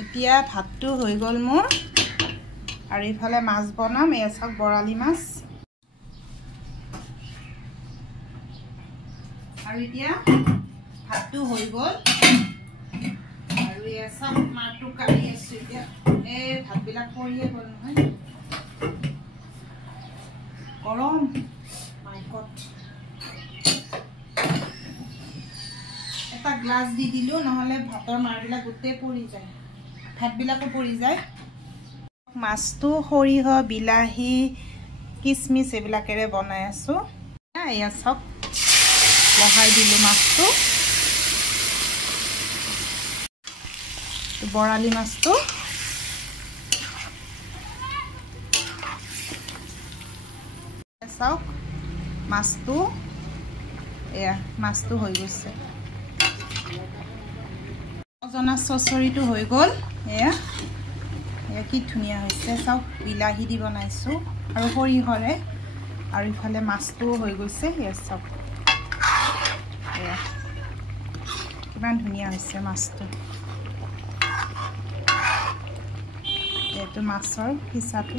এতিয়া ভাতটো হৈ গ'ল মোৰ আৰু ইফালে মাছ বনাম এয়া চাওক বৰালি মাছ আৰু এতিয়া ভাতটো হৈ গ'ল আৰু এয়া চাওক মাৰটো কাঢ়ি আছোঁ এতিয়া এই ভাতবিলাক পৰিয়ে গ'ল নহয় গৰম মাইকত এটা গ্লাছ দি দিলোঁ নহ'লে ভাতৰ মাৰবিলাক গোটেই পৰি যায় ভাতবিলাকো পৰি যায় মাছটো সৰিয়হ বিলাহী কিচমিচ এইবিলাকেৰে বনাই আছোঁ এয়া চাওক বহাই দিলোঁ মাছটো বৰালি মাছটো চাওক মাছটো এয়া মাছটো হৈ গৈছে সজনা চচৰিটো হৈ গ'ল এয়া এয়া কি ধুনীয়া হৈছে চাওক বিলাহী দি বনাইছোঁ আৰু সৰিয়হৰে আৰু ইফালে মাছটোও হৈ গৈছে এয়া চাওক এয়া কিমান ধুনীয়া হৈছে মাছটো এইটো মাছৰ পিচাটো